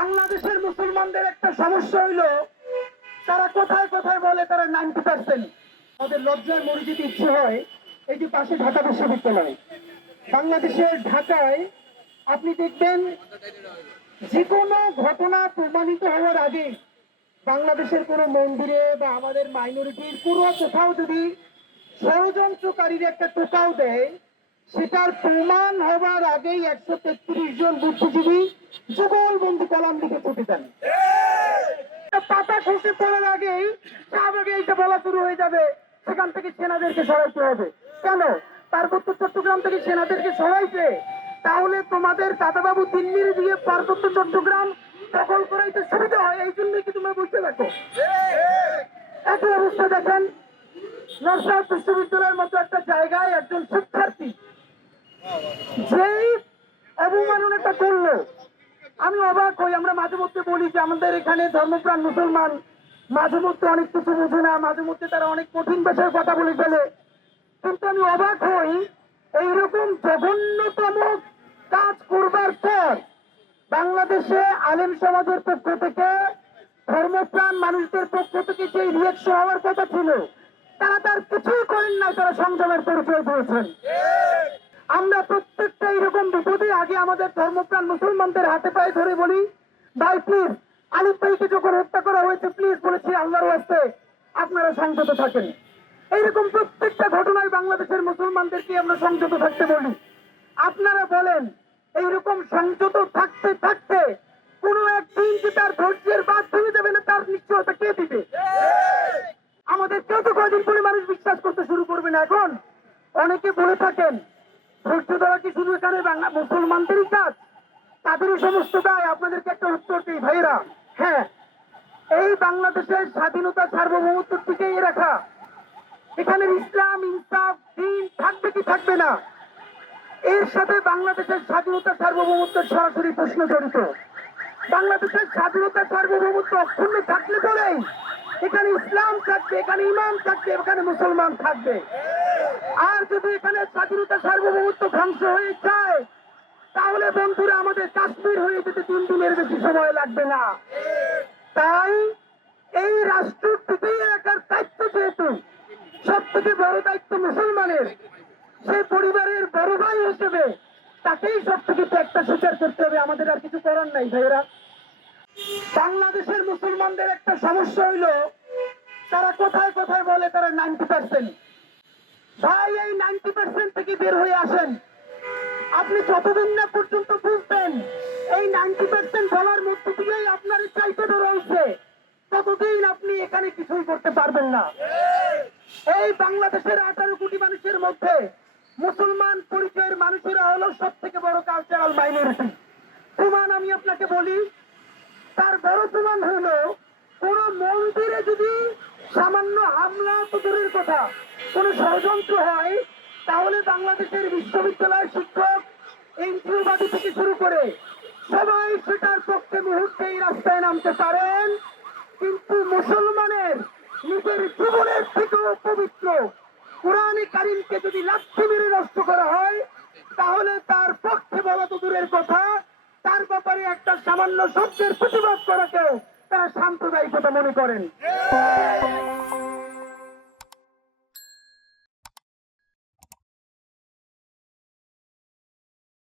বাংলাদেশের মুসলমানদের একটা সমস্যা হইল, তারা কোথায় কোথায় বলে তারা নাইনটি পার্সেন্ট। আমাদের লজ্জায় মরে যেতে ইচ্ছে হয় এই যে পাশে ঢাকা বিশ্ববিদ্যালয়। বাংলাদেশের ঢাকায় আপনি দেখবেন যে কোনো ঘটনা প্রমাণিত হওয়ার আগে বাংলাদেশের কোনো মন্দিরে বা আমাদের মাইনরিটির পুরো কোথাও যদি ষড়যন্ত্রকারীর একটা টোকাও দেয়, সেটার প্রমাণ হবার আগেই একশো তেত্রিশ জন বুদ্ধিজীবী যুগল বন্ধু কলাম লিখে ছুটে দেন পাতা খসে পড়ার আগেই শাহবাগে এইটা বলা শুরু হয়ে যাবে। সেখান থেকে সেনাদেরকে সরাইতে হবে। কেন? পার্বত্য চট্টগ্রাম থেকে সেনাদেরকে সরাইতে? তাহলে তোমাদের দাদাবাবু দিল্লির দিয়ে পার্বত্য চট্টগ্রাম দখল করাইতে সুবিধা হয় এই জন্যই কি তোমরা বুঝতে পারছ একই অবস্থা দেখেন নরসাদ বিশ্ববিদ্যালয়ের মতো একটা জায়গায় একজন শিক্ষার্থী যেই অবমাননাটা করল আমি অবাক হই, আমরা মাঝে মধ্যে বলি যে আমাদের এখানে ধর্মপ্রাণ মুসলমান। মাঝে মধ্যে অনেক কিছু বোঝে না মাঝে মধ্যে তারা অনেক কঠিন বিষয়ে কথা বলে ফেলে। কিন্তু আমি অবাক হই, এইরকম জঘন্যতম কাজ করবার পর বাংলাদেশে আলেম সমাজের পক্ষ থেকে, ধর্মপ্রাণ মানুষদের পক্ষ থেকে যে রিয়েকশন হওয়ার কথা ছিল, তারা তার কিছুই করেন না তারা সংযমের পরিচয় দিয়েছেন। আমরা প্রত্যেকটা এরকম বিপদে আগে আমাদের ধর্মপ্রাণ মুসলমানদের হাতে পায়ে ধরে বলি ভাই প্লিজ আলিফ ভাইকে যখন হত্যা করা হয়েছে প্লিজ বলেছি আল্লাহর হস্তে আপনারা সংযত থাকেন। এইরকম প্রত্যেকটা ঘটনায় বাংলাদেশের মুসলমানদেরকে আমরা সংযত থাকতে বলি। আপনারা বলেন এইরকম সংযত থাকতে থাকতে কোনো একদিন যে তার ধৈর্যের বাদ ভেঙে যাবে না? তার নিশ্চয়তা কে দিবে? আমাদের কেউ তো কয়দিন পরে মানুষ বিশ্বাস করতে শুরু করবে না এখন? অনেকে বলে থাকেন ধৈর্য ধরা কি শুধু এখানে বাংলা মুসলমানদেরই কাজ? তাদেরই সমস্ত দায় আপনাদেরকে একটা উত্তর দিই ভাইরা হ্যাঁ এই বাংলাদেশের স্বাধীনতা সার্বভৌমত্ব টিকিয়ে রাখা। এখানে ইসলাম, ইনসাফ, দিন থাকবে কি থাকবে না? এর সাথে বাংলাদেশের স্বাধীনতা সার্বভৌমত্বের সরাসরি প্রশ্ন জড়িত। বাংলাদেশের স্বাধীনতা সার্বভৌমত্ব অক্ষুণ্ণ থাকলে পরেই এখানে ইসলাম থাকবে, এখানে ইমাম থাকবে, এখানে মুসলমান থাকবে। আর যদি এখানে স্বাধীনতা সার্বভৌমত্ব ধ্বংস হয়ে যায়, তাহলে বন্ধুরা আমাদের কাশ্মীর হয়ে যেতে তিন দিনের বেশি সময় লাগবে না। তাই এই রাষ্ট্র টিকিয়ে রাখার দায়িত্ব যেহেতু সব থেকে বড় দায়িত্ব মুসলমানের সে পরিবারের বড় ভাই হিসেবে তাকেই সব থেকে ত্যাগটা স্বীকার করতে হবে। আমাদের আর কিছু করার নাই ভাইয়েরা। বাংলাদেশের মুসলমানদের একটা সমস্যা হইল, তারা কোথায় কোথায় বলে তারা নাইনটি পার্সেন্ট। ভাই এই নাইনটি পার্সেন্ট থেকে বের হয়ে আসেন। আপনি যতদিন না পর্যন্ত বুঝবেন, এই নাইনটি পার্সেন্ট বলার মধ্য দিয়েই আপনার চাইতে রয়েছে, ততদিন আপনি এখানে কিছুই করতে পারবেন না। এই বাংলাদেশের আঠারো কোটি মানুষের মধ্যে মুসলমান পরিচয়ের মানুষেরা হলো সব থেকে বড় কালচারাল মাইনরিটি প্রমাণ আমি আপনাকে বলি, তার বড় প্রমাণ হলো, কোন মন্দিরে যদি সামান্য হামলা তো দূরের কথা কোন ষড়যন্ত্র হয়, তাহলে বাংলাদেশের বিশ্ববিদ্যালয়ের শিক্ষক এনজিওবাদী থেকে শুরু করে সবাই সেটার পক্ষে মুহূর্তেই রাস্তায় নামতে পারেন। কিন্তু মুসলমানের নিজের জীবনের থেকেও পবিত্র কোরআনে কারিমকে যদি লাঠি মেরে নষ্ট করা হয়, তাহলে তার পক্ষে বলা তো দূরের কথা, তার ব্যাপারে একটা সামান্য শব্দের প্রতিবাদ করাকে তারা সাম্প্রদায়িকতা মনে করেন।